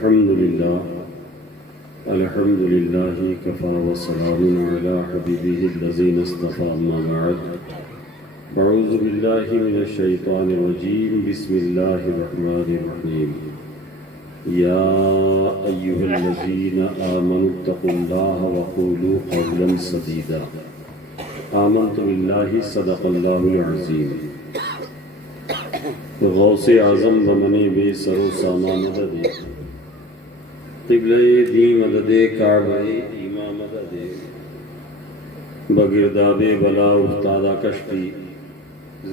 الحمد لله كفى وسلام على حبيبه الذين اصطفى أما بعد أعوذ بالله من الشيطان الرجيم بسم الله الرحمن الرحيم يا أيها الذين آمنوا اتقوا الله وقولوا قولا سديدا آمنت بالله صدق الله العظيم غوث اعظم بمنے بے سر و ساما مدد قبلہ دی مدد کعبہ ایما مدد بگرداب بلا افتادہ کشتی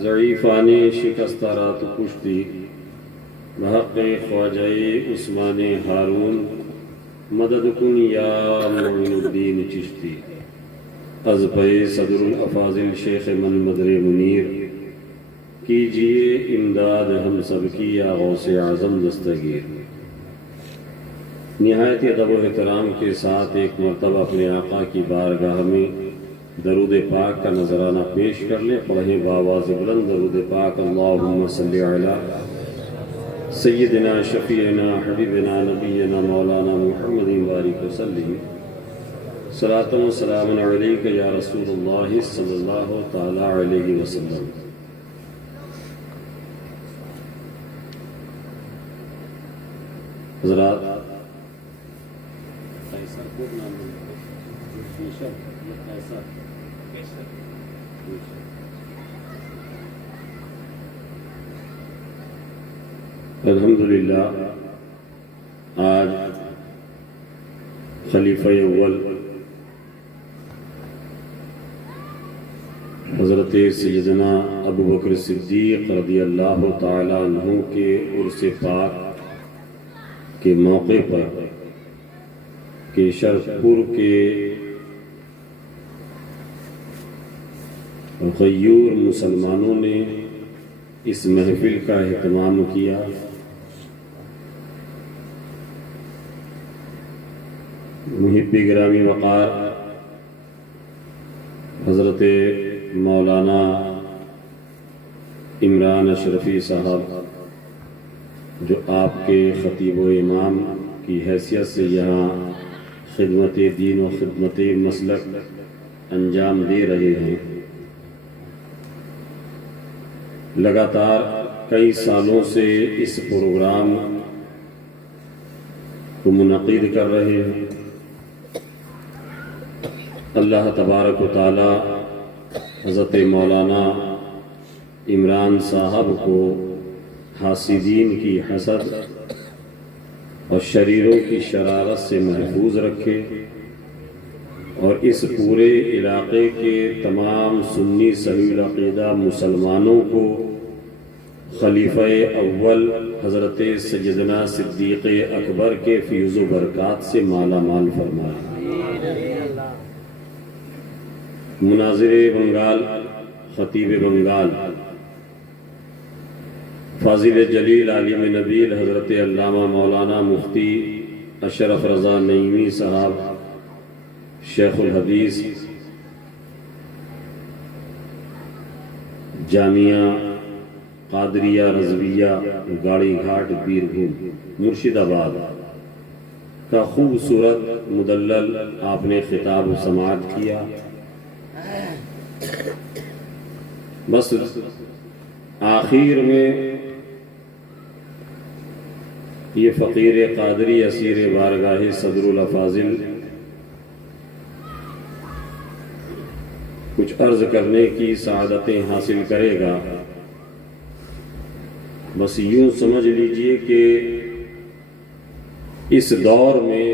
ضعیفان شکستہ رات کشتی بحق خواجہ عثمان ہارون مدد کن یا معین الدین چشتی از پہ صدر الافاضل شیخ من مدر منیر کیجئے امداد ہم سب کی یا غوث اعظم دستگیر۔ نہایت ادب و احترام کے ساتھ ایک مرتبہ اپنے آقا کی بارگاہ میں درود پاک کا نذرانہ پیش کر لیں۔ پڑھیں بآواز بلند درود پاک اللہم صلی علی سیدنا شفیعنا حبیبنا نبینا مولانا محمد بارک وسلم صلاۃ و سلام علیک یا رسول اللہ صلی اللہ تعالی علیہ وسلم۔ حضرات الحمدللہ آج خلیفہ اول حضرت سیدنا ابو بکر صدیق رضی اللہ تعالی عنہ کے عرس پاک کے موقع پر کہ شرف پور کے غیور مسلمانوں نے اس محفل کا اہتمام کیا۔ محب گرامی وقار حضرت مولانا عمران اشرفی صاحب جو آپ کے خطیب و امام کی حیثیت سے یہاں خدمت دین و خدمت مسلک انجام دے رہے ہیں، لگاتار کئی سالوں سے اس پروگرام کو منعقد کر رہے ہیں۔ اللہ تبارک و تعالی حضرت مولانا عمران صاحب کو حاسدین کی حسد اور شریروں کی شرارت سے محفوظ رکھے اور اس پورے علاقے کے تمام سنی صحیح العقیدہ مسلمانوں کو خلیفہ اول حضرت سیدنا صدیق اکبر کے فیض و برکات سے مالا مال فرمائے۔ مناظر بنگال، خطیب بنگال، فاضل جلیل عالم نبیل حضرت علامہ مولانا مفتی اشرف رضا نعیمی صاحب شیخ الحدیث جامعہ قادریہ رضویہ گاڑی گھاٹ بیربھوم مرشد آباد کا خوبصورت مدلل آپ نے خطاب و سماعت کیا۔ بس آخر میں یہ فقیر قادری اسیر بارگاہ صدر الافاضل کچھ عرض کرنے کی سعادتیں حاصل کرے گا۔ بس یوں سمجھ لیجئے کہ اس دور میں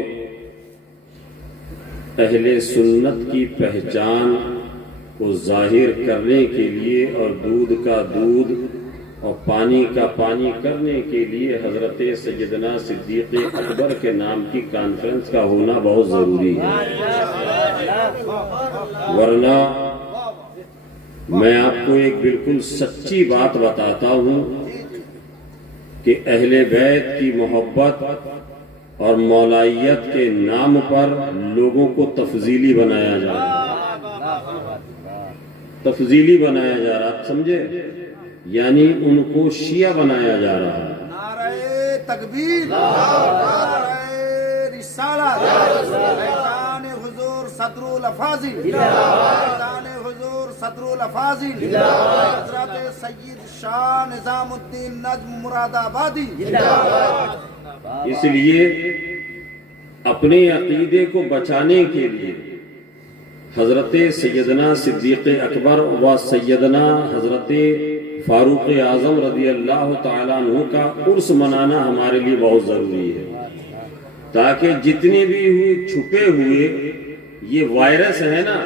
اہل سنت کی پہچان کو ظاہر کرنے کے لیے اور دودھ کا دودھ اور پانی کا پانی کرنے کے لیے حضرت سیدنا صدیق اکبر کے نام کی کانفرنس کا ہونا بہت ضروری ہے، ورنہ میں آپ کو ایک بالکل سچی بات بتاتا ہوں کہ اہل بیت کی محبت اور مولائیت کے نام پر لوگوں کو تفضیلی بنایا جا رہا ہے، سمجھے؟ یعنی ان کو شیعہ بنایا جا رہا ہے۔ تکبیر، نعرہ رسالت، فیضان حضور صدر الافاضل، فیضان حضور صدر الافاضل، حضرت سید شاہ نظام الدین نجم مراد آبادی۔ اس لیے اپنے عقیدے کو بچانے کے لیے حضرت سیدنا صدیق اکبر و سیدنا حضرت فاروق اعظم رضی اللہ تعالیٰ عنہ کا عرس منانا ہمارے لیے بہت ضروری ہے، تاکہ جتنے بھی چھپے ہوئے یہ وائرس ہے نا،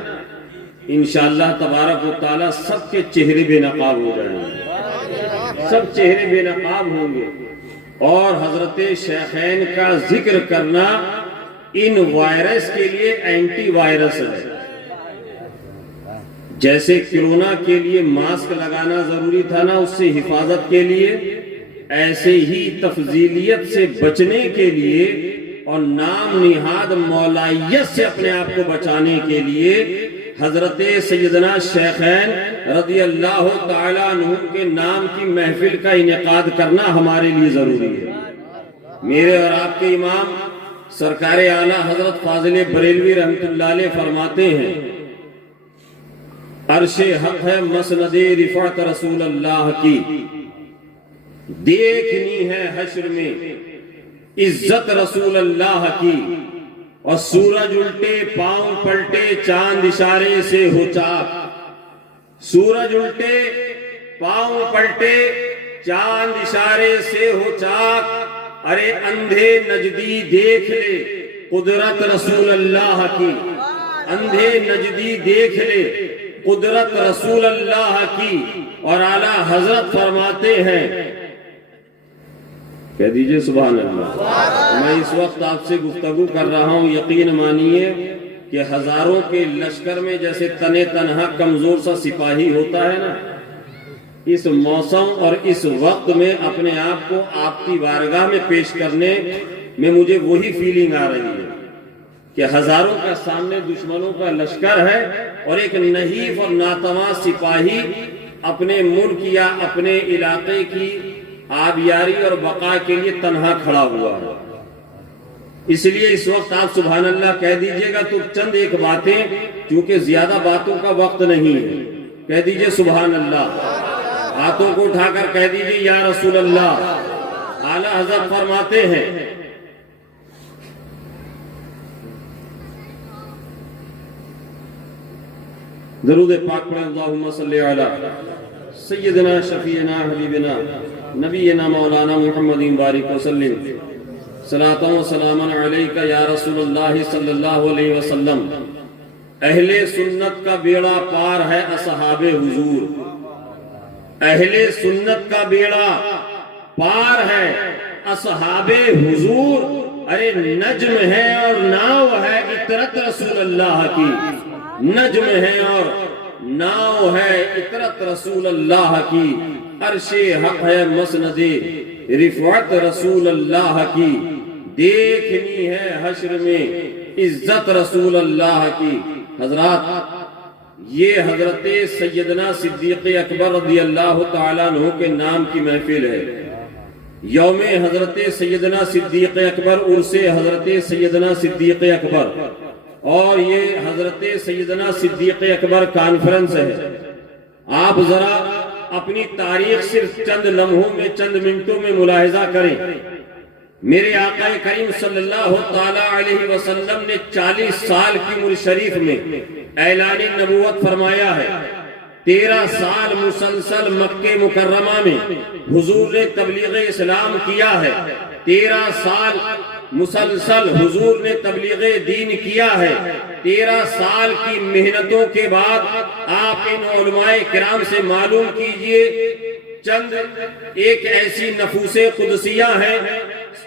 انشاءاللہ تبارک و تعالیٰ سب کے چہرے بے نقاب ہو جائیں گے، سب چہرے بے نقاب ہوں گے۔ اور حضرت شیخین کا ذکر کرنا ان وائرس کے لیے اینٹی وائرس ہے۔ جیسے کرونا کے لیے ماسک لگانا ضروری تھا نا اس سے حفاظت کے لیے، ایسے ہی تفضیلیت سے بچنے کے لیے اور نام نہاد مولائیت سے اپنے آپ کو بچانے کے لیے حضرت سیدنا شیخین رضی اللہ تعالیٰ عنہ کے نام کی محفل کا انعقاد کرنا ہمارے لیے ضروری ہے۔ میرے اور آپ کے امام سرکار اعلیٰ حضرت فاضل بریلوی رحمۃ اللہ علیہ فرماتے ہیں، عرش حق ہے مسند رفعت رسول اللہ کی، دیکھنی ہے حشر میں عزت رسول اللہ کی، اور سورج الٹے پاؤں پلٹے چاند اشارے سے ہو چاک، سورج الٹے پاؤں پلٹے چاند اشارے سے ہو چاک، ارے اندھے نجدی دیکھ لے قدرت رسول اللہ کی، اندھے نجدی دیکھ لے قدرت رسول اللہ کی۔ اور اعلیٰ حضرت فرماتے ہیں، کہہ دیجئے سبحان اللہ۔ میں اس وقت آپ سے گفتگو کر رہا ہوں، یقین مانیے کہ ہزاروں کے لشکر میں جیسے تنے تنہا کمزور سا سپاہی ہوتا ہے نا، اس موسم اور اس وقت میں اپنے آپ کو آپ کی بارگاہ میں پیش کرنے میں مجھے وہی فیلنگ آ رہی ہے کہ ہزاروں کا سامنے دشمنوں کا لشکر ہے اور ایک نحیف اور ناتواں سپاہی اپنے ملک یا اپنے علاقے کی آبیاری اور بقا کے لیے تنہا کھڑا ہوا ہے۔ اس لیے اس وقت آپ سبحان اللہ کہہ دیجئے گا تو چند ایک باتیں، کیونکہ زیادہ باتوں کا وقت نہیں ہے، کہہ دیجئے سبحان اللہ، ہاتھوں کو اٹھا کر کہہ دیجئے یا رسول اللہ۔ اعلیٰ حضرت فرماتے ہیں، درود پاک پڑھیں، اللہم صلی علی سیدنا شفیعنا حبیبنا نبینا مولانا محمد بارک وسلم، صلاۃ و سلام علیکہ یا رسول اللہ صلی اللہ علیہ وسلم۔ اہل سنت کا بیڑا پار ہے اصحاب حضور، اہل سنت کا بیڑا پار ہے اصحاب حضور، ارے نجم ہے اور ناؤ ہے عطرت رسول اللہ کی، نجم ہے اور ناؤ ہے عطرت رسول اللہ کی، عرش حق ہے مسند رفعت رسول اللہ کی، دیکھنی ہے حشر میں عزت رسول اللہ کی۔ حضرات، یہ حضرت سیدنا صدیق اکبر رضی اللہ تعالیٰ عنہ کے نام کی محفل ہے۔ یوم حضرت سیدنا صدیق اکبر، عرس حضرت سیدنا صدیق اکبر، اور یہ حضرت سیدنا صدیق اکبر کانفرنس ہے۔ آپ ذرا اپنی تاریخ صرف چند لمحوں میں، چند منٹوں میں ملاحظہ کریں۔ میرے آقا کریم صلی اللہ تعالی علیہ وسلم نے 40 سال کی عمر شریف میں اعلان نبوت فرمایا ہے۔ 13 سال مسلسل مکہ مکرمہ میں حضور نے تبلیغ اسلام کیا ہے، 13 سال مسلسل حضور نے تبلیغ دین کیا ہے۔ 13 سال کی محنتوں کے بعد آپ ان علماء کرام سے معلوم کیجئے، چند ایک ایسی نفوس قدسیہ ہیں،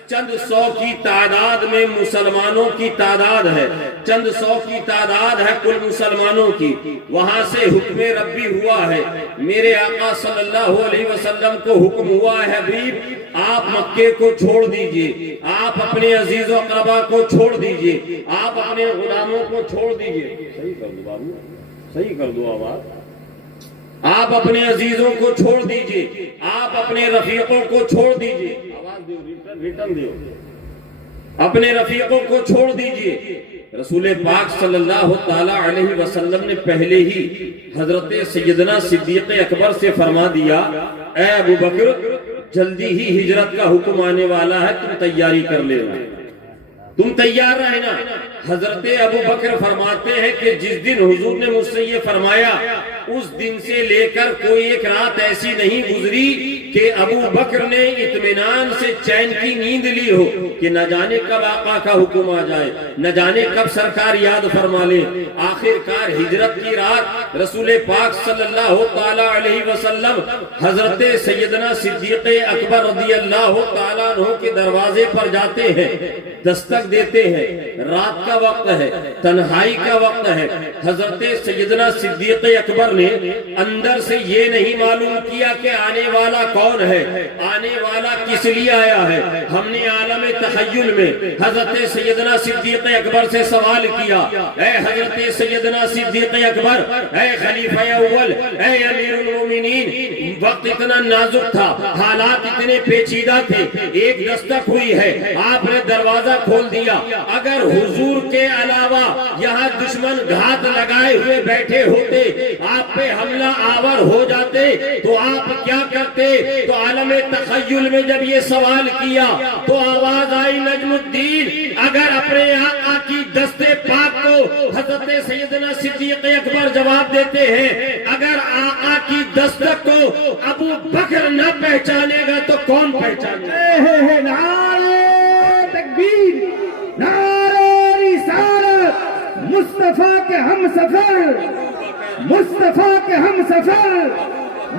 چند 100 کی تعداد میں مسلمانوں کی تعداد ہے، چند 100 کی تعداد ہے کل مسلمانوں کی، وہاں سے حکم ربی ہوا ہے۔ میرے آقا صلی اللہ علیہ وسلم کو حکم ہوا ہے، حبیب آپ مکے کو چھوڑ دیجئے، آپ اپنے عزیز و اقربا کو چھوڑ دیجئے، آپ اپنے غلاموں کو چھوڑ دیجئے۔ صحیح کر دو بابو، صحیح کر دو آواز۔ آپ اپنے عزیزوں کو چھوڑ دیجئے، آپ اپنے رفیقوں کو چھوڑ دیجئے، آواز ریٹرن دیو، اپنے رفیقوں کو چھوڑ دیجئے۔ رسول پاک صلی اللہ تعالی علیہ وسلم نے پہلے ہی حضرت سیدنا صدیق اکبر سے فرما دیا، اے ابو بکر جلدی ہی ہجرت کا حکم آنے والا ہے، تم تیاری کر لینا، تم تیار رہنا۔ حضرت ابو بکر فرماتے ہیں کہ جس دن حضور نے مجھ سے یہ فرمایا، اس دن سے لے کر کوئی ایک رات ایسی نہیں گزری کہ ابو بکر نے اطمینان سے چین کی نیند لی ہو کہ نہ جانے کب آقا کا حکم آ جائے، نہ جانے کب سرکار یاد فرما لے۔ آخر کار ہجرت کی رات رسول پاک صلی اللہ تعالی علیہ وسلم حضرت سیدنا صدیق اکبر رضی اللہ تعالیٰ عنہ کے دروازے پر جاتے ہیں، دستک دیتے ہیں، رات کا وقت ہے، تنہائی کا وقت ہے۔ حضرت سیدنا صدیق اکبر نے اندر سے یہ نہیں معلوم کیا کہ آنے والا کون ہے، آنے والا کس لیے آیا ہے۔ ہم نے عالم تخیل میں حضرت سیدنا صدیق اکبر سے سوال کیا، اے حضرت سیدنا صدیق اکبر، اے خلیفہ اول، اے امیر المومنین، وقت اتنا نازک تھا، حالات اتنے پیچیدہ تھے، ایک دستک ہوئی ہے، آپ نے دروازہ کھول دیا، اگر حضور کے علاوہ یہاں دشمن گھات لگائے ہوئے بیٹھے ہوتے، آپ پہ حملہ آور ہو جاتے تو آپ کیا کرتے؟ تو عالم تخیل میں جب یہ سوال کیا تو آواز آئی نجم الدین، اگر اپنے آقا کی دست پاک کو حضرت سیدنا صدیق اکبر جواب دیتے ہیں، اگر آقا کی دستک کو ابو بکر نہ پہچانے گا تو کون پہچانے گا؟ نعرہ تکبیر، نعرہ رسالت، مصطفیٰ کے ہم سفر، مصطفیٰ کے ہم سفر،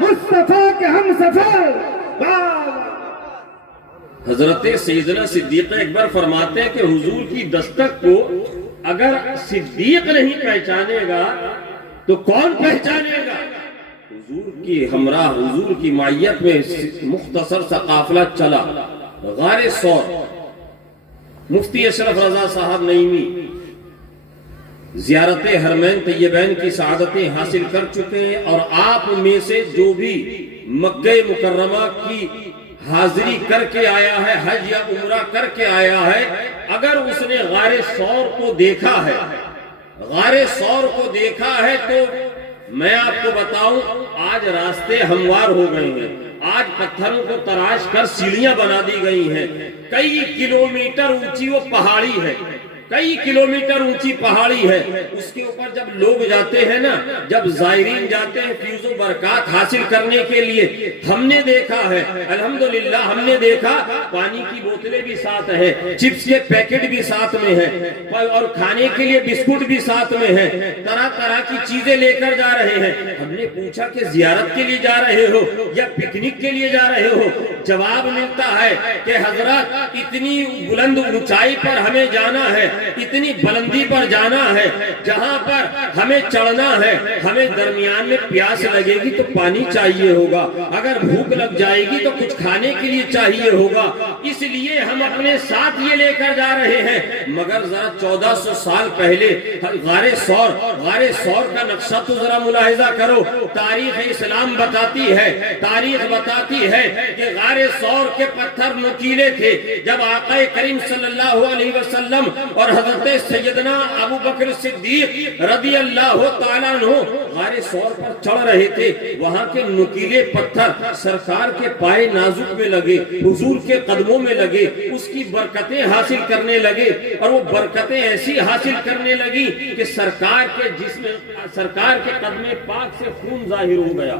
مصطفیٰ کے ہم سفر۔ حضرت سیدنا صدیق اکبر فرماتے ہیں کہ حضور کی دستک کو اگر صدیق نہیں پہچانے گا تو کون پہچانے گا؟ حضور کی ہمراہ، حضور کی معیت میں مختصر سا قافلہ چلا، غار ثور، مفتی اشرف رضا صاحب نعیمی زیارت حرمین طیبین کی سعادتیں حاصل کر چکے ہیں، اور آپ میں سے جو بھی مکہ مکرمہ کی حاضری کر کے آیا ہے، حج یا عمرہ کر کے آیا ہے، اگر اس نے غار ثور کو دیکھا ہے، غار ثور کو دیکھا ہے، تو میں آپ کو بتاؤں آج راستے ہموار ہو گئے ہیں، آج پتھروں کو تراش کر سیڑھیاں بنا دی گئی ہیں، کئی کلومیٹر اونچی وہ پہاڑی ہے، کئی کلومیٹر اونچی پہاڑی ہے، اس کے اوپر جب لوگ جاتے ہیں نا، جب زائرین جاتے ہیں فیض و برکات حاصل کرنے کے لیے، ہم نے دیکھا ہے الحمدللہ، ہم نے دیکھا پانی کی بوتلیں بھی ساتھ ہیں، چپس کے پیکٹ بھی ساتھ میں ہیں، اور کھانے کے لیے بسکٹ بھی ساتھ میں ہیں، طرح طرح کی چیزیں لے کر جا رہے ہیں۔ ہم نے پوچھا کہ زیارت کے لیے جا رہے ہو یا پکنک کے لیے جا رہے ہو؟ جواب ملتا ہے کہ حضرت اتنی بلند اونچائی پر ہمیں جانا ہے، اتنی بلندی پر جانا ہے جہاں پر ہمیں چڑھنا ہے، ہمیں درمیان میں پیاس لگے گی تو پانی چاہیے ہوگا، اگر بھوک لگ جائے گی تو کچھ کھانے کے لیے چاہیے ہوگا، اس لیے ہم اپنے ساتھ یہ لے کر جا رہے ہیں۔ مگر ذرا 1400 سال پہلے غار ثور کا نقشہ تو ذرا ملاحظہ کرو، تاریخ اسلام بتاتی ہے، تاریخ بتاتی ہے کہ غار ثور کے پتھر نوکیلے تھے۔ جب آقا کریم صلی اللہ علیہ وسلم اور حضرت سیدنا ابو بکر صدیق رضی اللہ تعالیٰ عنہ غار ثور پر چڑھ رہے تھے، وہاں کے نوکیلے پتھر سرکار کے پائے نازک میں لگے، حضور کے قدموں میں لگے، اس کی برکتیں حاصل کرنے لگے، اور وہ برکتیں ایسی حاصل کرنے لگی کہ سرکار کے جسم، سرکار کے قدم پاک سے خون ظاہر ہو گیا،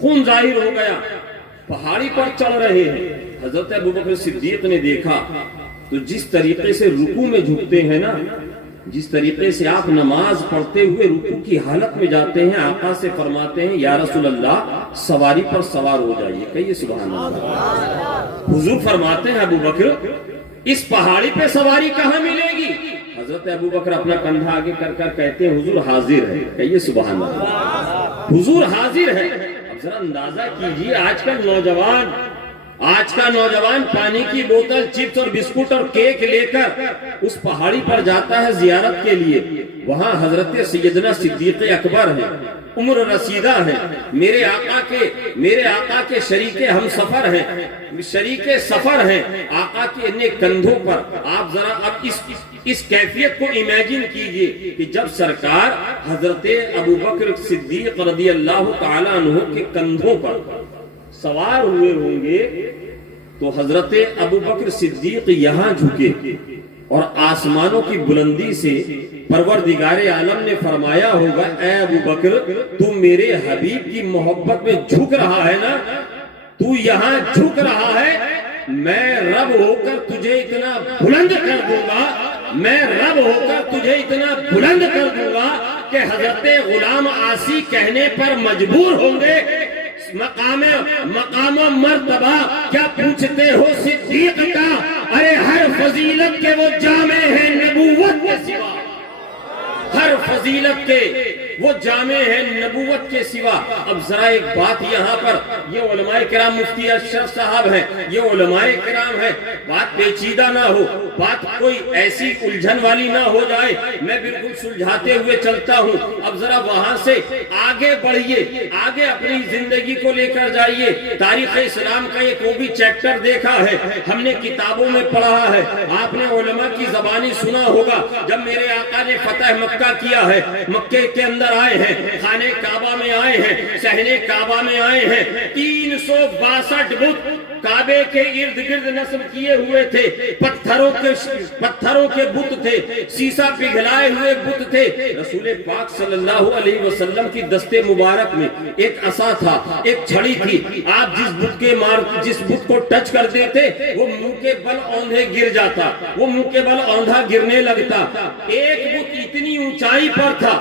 خون ظاہر ہو گیا۔ پہاڑی پر چڑھ رہے ہیں، حضرت ابو بکر صدیق نے دیکھا تو جس طریقے سے رکوع میں جھکتے ہیں نا، جس طریقے سے آپ نماز پڑھتے ہوئے رکوع کی حالت میں جاتے ہیں، آقا سے فرماتے ہیں یا رسول اللہ سواری پر سوار ہو جائیے، کہیے سبحان اللہ۔ حضور فرماتے ہیں ابو بکر اس پہاڑی پہ سواری کہاں ملے گی؟ حضرت ابو بکر اپنا کندھا آگے کر کر کہتے ہیں حضور حاضر ہے، کہیے سبحان اللہ، حضور حاضر ہے۔ اب ذرا اندازہ کیجئے آج کل نوجوان آج کا نوجوان پانی کی بوتل، چپس اور بسکٹ اور کیک لے کر اس پہاڑی پر جاتا ہے زیارت کے لیے. وہاں حضرت سیدنا صدیق اکبر ہیں، عمر رسیدہ ہیں، میرے آقا کے شریک ہم سفر ہیں، شریک سفر ہیں آقا کے کندھوں پر. آپ ذرا اب اس کیفیت کو امیجن کیجئے کہ جب سرکار حضرت ابوبکر صدیق رضی اللہ تعالیٰ عنہ کے کندھوں پر سوار ہوئے ہوں گے تو حضرت ابوبکر صدیق یہاں جھکے اور آسمانوں کی بلندی سے پروردگار عالم نے فرمایا ہوگا اے ابوبکر تو میرے حبیب کی محبت میں جھک رہا ہے نا، تو یہاں جھک رہا ہے، میں رب ہو کر تجھے اتنا بلند کر دوں گا، میں رب ہو کر تجھے اتنا بلند کر دوں گا کہ حضرت غلام عاصی کہنے پر مجبور ہوں گے مقام و مرتبہ کیا پوچھتے ہو صدیق کا، ارے ہر فضیلت کے وہ جامع ہیں نبوت کے سوا، ہر فضیلت کے وہ جامع ہیں نبوت کے سوا. اب ذرا ایک بات یہاں پر، یہ علماء کرام مفتی اشرف صاحب ہیں، یہ علماء کرام ہیں، بات پیچیدہ نہ ہو، بات کوئی ایسی الجھن والی نہ ہو جائے، میں بالکل سلجھاتے ہوئے چلتا ہوں. اب ذرا وہاں سے آگے بڑھیے، آگے اپنی زندگی کو لے کر جائیے. تاریخ اسلام کا ایک وہ بھی چیپٹر دیکھا ہے، ہم نے کتابوں میں پڑھا ہے، آپ نے علماء کی زبانی سنا ہوگا. جب میرے آقا نے فتح مکہ کیا ہے، مکے کے اندر آئے ہیں، خانہ کعبہ میں آئے ہیں، صحن کعبہ میں آئے ہیں، 362 بت کعبے کے ارد گرد نصب کیے ہوئے تھے، پتھروں کے بت تھے، سیسا پگھلائے ہوئے بت تھے. رسول پاک صلی اللہ علیہ وسلم کی دست مبارک میں ایک عصا تھا، ایک چھڑی تھی. آپ جس بت کو ٹچ کر دیتے وہ منہ کے بل اوندھے گر جاتا، وہ منہ کے بل اوندھا گرنے لگتا. ایک بت اتنی اونچائی پر تھا،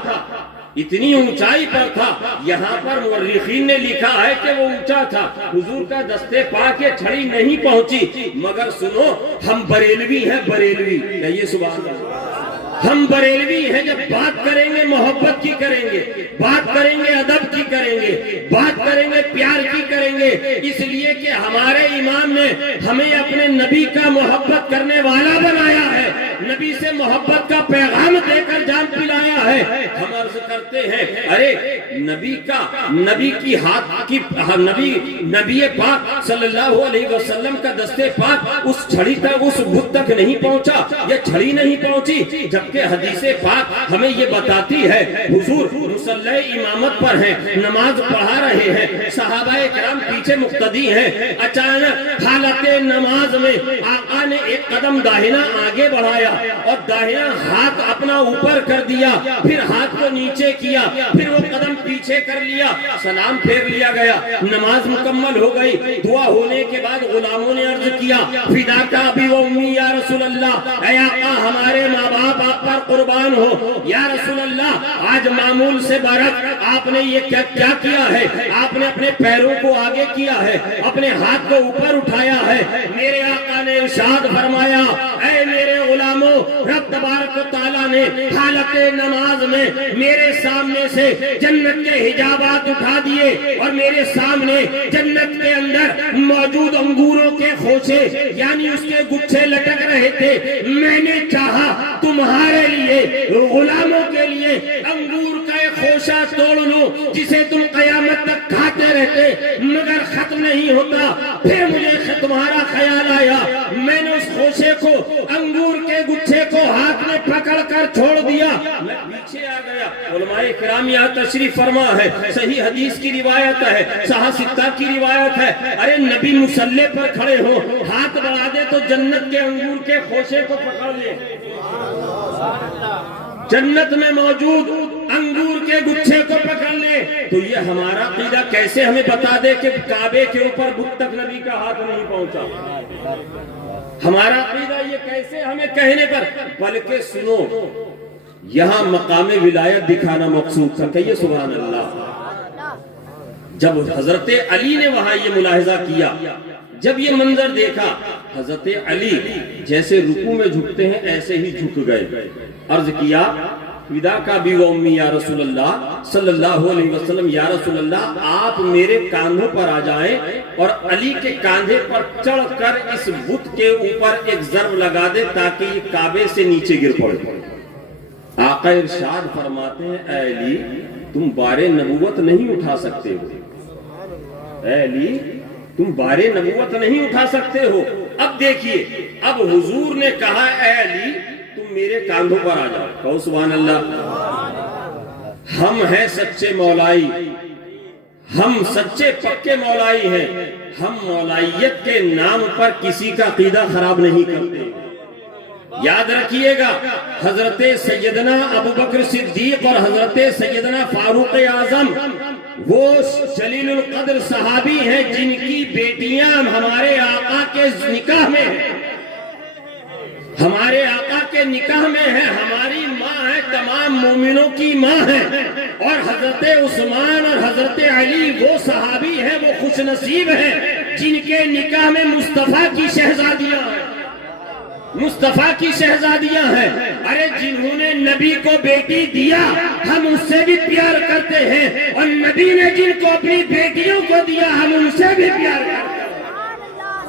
اتنی اونچائی پر تھا، یہاں پر مورخین نے لکھا ہے کہ وہ اونچا تھا. حضور کا دستے پاک یہ چھڑی نہیں پہنچی. مگر سنو، ہم بریلوی ہیں، بریلوی کہیے سبحان اللہ. ہم بریلوی ہیں، جب بات کریں گے محبت کی کریں گے، بات کریں گے ادب کی کریں گے، بات کریں گے پیار کی کریں گے، اس لیے کہ ہمارے امام نے ہمیں اپنے نبی کا محبت کرنے والا بنایا ہے، نبی سے محبت کا پیغام دے کر جان پلایا ہے. ہم عرض کرتے ہیں ارے نبی پاک صلی اللہ علیہ وسلم کا دستے پاک اس چھڑی تک، اس بت تک نہیں پہنچا، یہ چھڑی نہیں پہنچی. جبکہ حدیث پاک ہمیں یہ بتاتی ہے حضور مصلی امامت پر ہیں، نماز پڑھا رہے ہیں، صحابہ کرام پیچھے مقتدی ہیں. اچانک حالت نماز میں آقا نے ایک قدم داہنا آگے بڑھایا اور داہنا ہاتھ اپنا اوپر کر دیا، پھر ہاتھ کو نیچے کیا، پھر وہ قدم پیچھے کر لیا، سلام پھیر لیا گیا. نماز مکمل ہو گئی. دعا ہونے کے بعد غلاموں نے عرض کیا فداک ابی و امی یا رسول اللہ، اے آقا ہمارے ماں باپ آپ پر قربان ہو. یا رسول اللہ آج معمول سے برعکس آپ نے یہ کیا کیا ہے؟ آپ نے اپنے پیروں کو آگے کیا ہے، اپنے ہاتھ کو اوپر اٹھایا ہے. میرے آقا نے ارشاد فرمایا اے میرے غلاموں، رب تبارک و تعالیٰ نے حالت نماز میں میرے سامنے سے جنت کے حجابات اٹھا دیے اور میرے سامنے جنت کے اندر موجود انگوروں کے خوشے یعنی اس کے گچھے لٹک رہے تھے. میں نے چاہا تمہارے لیے، غلاموں کے لیے انگور کا ایک خوشہ توڑ لو جسے تم قیامت تک کھاتے رہتے، مگر ختم نہیں ہوتا. پھر مجھے تمہارا خیال آیا، میں نے اس خوشے کو، انگور کے گچھے کو ہاتھ میں پکڑ کر چھوڑ دیا، میں پیچھے آ گیا. علماء کرام یہاں تشریف فرما ہے، صحیح حدیث کی روایت ہے، صحیح ستہ کی روایت ہے. ارے نبی مصلی پر کھڑے ہو، ہاتھ بڑھا دے تو جنت کے انگور کے خوشے کو پکڑ لے. جنت میں موجود انگور کے گچھے کو پکڑ لے. تو یہ ہمارا عقیدہ کیسے ہمیں بتا دے کہ کعبے کے اوپر بت تک نبی کا ہاتھ نہیں پہنچا؟ ہمارا عقیدہ یہ کیسے ہمیں کہنے پر؟ بلکہ سنو، یہاں مقام ولایت دکھانا مقصود تھا. کہیے سبحان اللہ. جب حضرت علی نے وہاں یہ ملاحظہ کیا، جب یہ منظر دیکھا، حضرت علی جیسے رکوع میں جھکتے ہیں ایسے ہی جھک گئے. عرض کیا ودا کا بھی و امی یا رسول اللہ صلی اللہ علیہ وسلم، یا رسول اللہ آپ میرے کاندھوں پر آ جائیں اور علی کے کاندھے پر چڑھ کر اس بت کے اوپر ایک ضرب لگا دے تاکہ یہ کعبے سے نیچے گر پڑے۔ آقا ارشاد فرماتے ہیں اے علی تم بار نبوت نہیں اٹھا سکتے ہو، اے علی تم بار نبوت نہیں اٹھا سکتے ہو۔ اب دیکھیے، اب حضور نے کہا اے علی تم میرے کاندھوں پر آ جاؤ، کہو سبحان اللہ۔ ہم ہیں سچے مولائی، ہم سچے پکے مولائی ہیں، ہم مولائیت کے نام پر کسی کا عقیدہ خراب نہیں کرتے۔ یاد رکھیے گا، حضرت سیدنا ابوبکر صدیق اور حضرت سیدنا فاروق اعظم وہ جلیل القدر صحابی ہیں جن کی بیٹیاں ہمارے آقا کے نکاح میں ہیں، ہمارے آقا کے نکاح میں ہیں، ہماری ماں ہے، تمام مومنوں کی ماں ہے۔ اور حضرت عثمان اور حضرت علی وہ صحابی ہیں، وہ خوش نصیب ہیں جن کے نکاح میں مصطفیٰ کی شہزادیاں ہیں، مصطفیٰ کی شہزادیاں ہیں۔ ارے جنہوں نے نبی کو بیٹی دیا ہم اس سے بھی پیار کرتے ہیں، اور نبی نے جن کو اپنی بیٹیوں کو دیا ہم ان سے بھی پیار کرتے ہیں،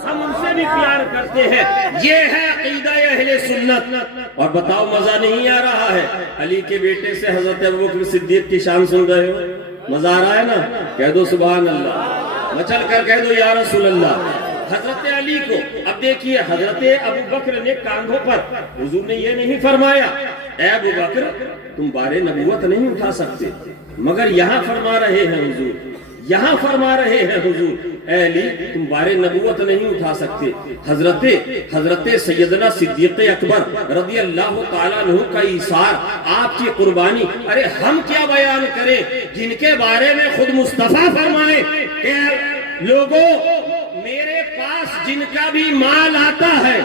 ہم ان سے بھی پیار کرتے ہیں۔ یہ ہے عقیدہ اہل سنت۔ اور بتاؤ مزہ نہیں آ رہا ہے؟ علی کے بیٹے سے حضرت ابوبکر صدیق کی شان سن رہے ہو، مزہ آ رہا ہے نا؟ کہہ دو سبحان اللہ، مچل کر کہہ دو یا رسول اللہ۔ حضرت علی کو اب دیکھیے، حضرت ابوبکر نے کاندھوں پر، حضور نے یہ نہیں فرمایا اے ابوبکر تم بار نبوت نہیں اٹھا سکتے، مگر یہاں فرما رہے ہیں حضور، یہاں فرما رہے ہیں حضور اے علی تم بار نبوت نہیں اٹھا سکتے۔ حضرت سیدنا صدیق اکبر رضی اللہ تعالیٰ عنہ کا ایثار، آپ کی قربانی، ارے ہم کیا بیان کریں جن کے بارے میں خود مصطفیٰ فرمائے کہ لوگوں میرے پاس جن کا بھی مال آتا ہے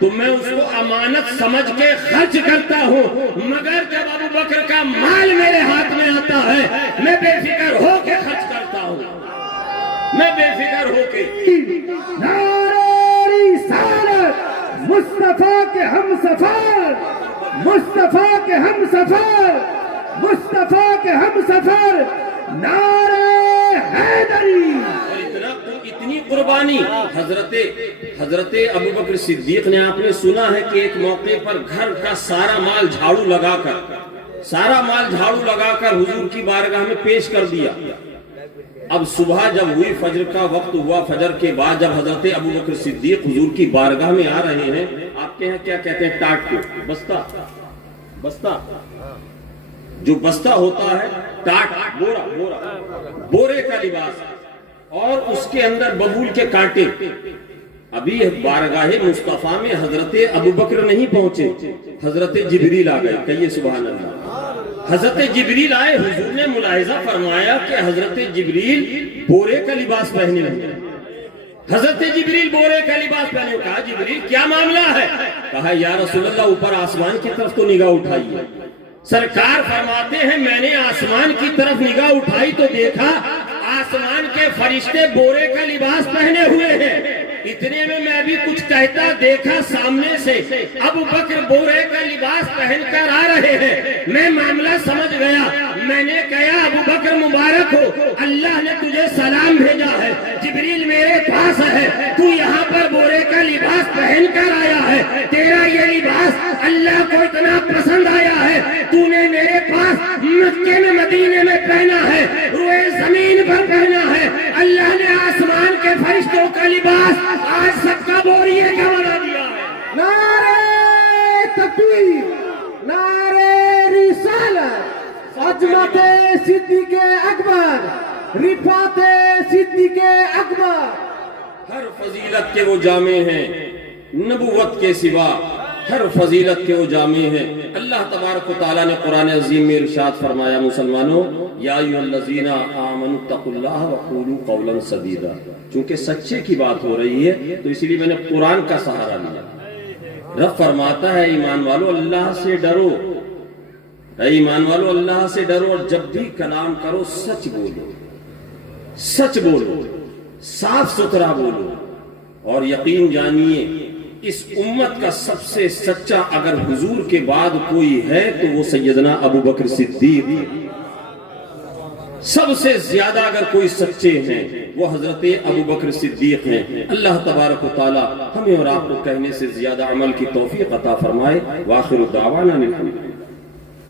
تو میں اس کو امانت سمجھ کے خرچ کرتا ہوں، مگر جب ابوبکر کا مال میرے ہاتھ میں آتا ہے میں بے فکر ہو کے خرچ کرتا ہوں، میں بے فکر ہو کے۔ نعرہ رسالت، مصطفیٰ کے ہم سفر، مصطفیٰ کے ہم سفر، مصطفیٰ کے ہم سفر، نعرہ حیدری۔ اتنی قربانی حضرت ابوبکر صدیق نے، آپ نے سنا ہے کہ ایک موقع پر گھر کا سارا مال جھاڑو لگا کر حضور کی بارگاہ میں پیش کر دیا۔ اب صبح جب ہوئی، فجر کا وقت ہوا، فجر کے بعد جب حضرت ابوبکر صدیق حضور کی بارگاہ میں آ رہے ہیں، آپ کے یہاں کیا کہتے ہیں؟ ٹاٹ کو بستہ، جو بستہ ہوتا ہے، ٹاٹ، بورے کا لباس، اور اس کے اندر ببول کے کانٹے۔ ابھی بارگاہ مصطفیٰ میں حضرت ابوبکر نہیں پہنچے، حضرت جبریل آ گئے، کہیے سبحان اللہ۔ حضرت جبریل آئے، حضور نے ملاحظہ فرمایا کہ حضرت جبریل بورے کا لباس پہنے ہوئے، حضرت جبریل بورے کا لباس پہنے۔ کہا جبریل کیا معاملہ ہے؟ کہا یا رسول اللہ اوپر آسمان کی طرف تو نگاہ اٹھائیے۔ سرکار فرماتے ہیں میں نے آسمان کی طرف نگاہ اٹھائی تو دیکھا آسمان کے فرشتے بورے کا لباس پہنے ہوئے ہیں۔ اتنے میں بھی کچھ کہتا دیکھا سامنے سے ابوبکر بورے کا لباس پہن کر آ رہے ہیں۔ میں معاملہ سمجھ گیا، میں نے کہا ابوبکر مبارک ہو، اللہ نے تجھے سلام بھیجا ہے، جبریل میرے پاس ہے، تو یہاں پر بورے کا لباس پہن کر آیا ہے، تیرا یہ لباس اللہ کو اتنا پسند آیا ہے، تو نے میرے پاس مکے میں مدینے میں پہنا ہے، روئے زمین پر پہنا ہے، اللہ نے آسمان کے فرشتوں کا لباس آج سب کا بوریے کا بنا دیا ہے۔ نعرہ تکبیر، نعرہ رسالت، عظمت صدیق اکبر، رفعت صدیق اکبر۔ ہر فضیلت کے وہ جامع ہیں، نبوت کے سوا ہر فضیلت کے وہ جامع ہیں۔ اللہ تبارک و تعالیٰ نے قرآن عظیم میں ارشاد فرمایا مسلمانوں یا ایھا الذین آمنوا اتقوا اللہ وقولوا قولا سدیدا۔ چونکہ سچے کی بات ہو رہی ہے تو اسی لیے میں نے قرآن کا سہارا لیا۔ رب فرماتا ہے ایمان والو اللہ سے ڈرو، اے ایمان والو اللہ سے ڈرو، اور جب بھی کلام کرو سچ بولو، سچ بولو، صاف ستھرا بولو، اور یقین جانیے اس امت کا سب سے سچا اگر حضور کے بعد کوئی ہے تو وہ سیدنا ابو بکر صدیق ہے۔ سب سے زیادہ اگر کوئی سچے ہیں وہ حضرت ابو بکر صدیق ہیں۔ اللہ تبارک و تعالی ہمیں اور آپ کو کہنے سے زیادہ عمل کی توفیق عطا فرمائے۔ وآخر دعوانا الحمدللہ۔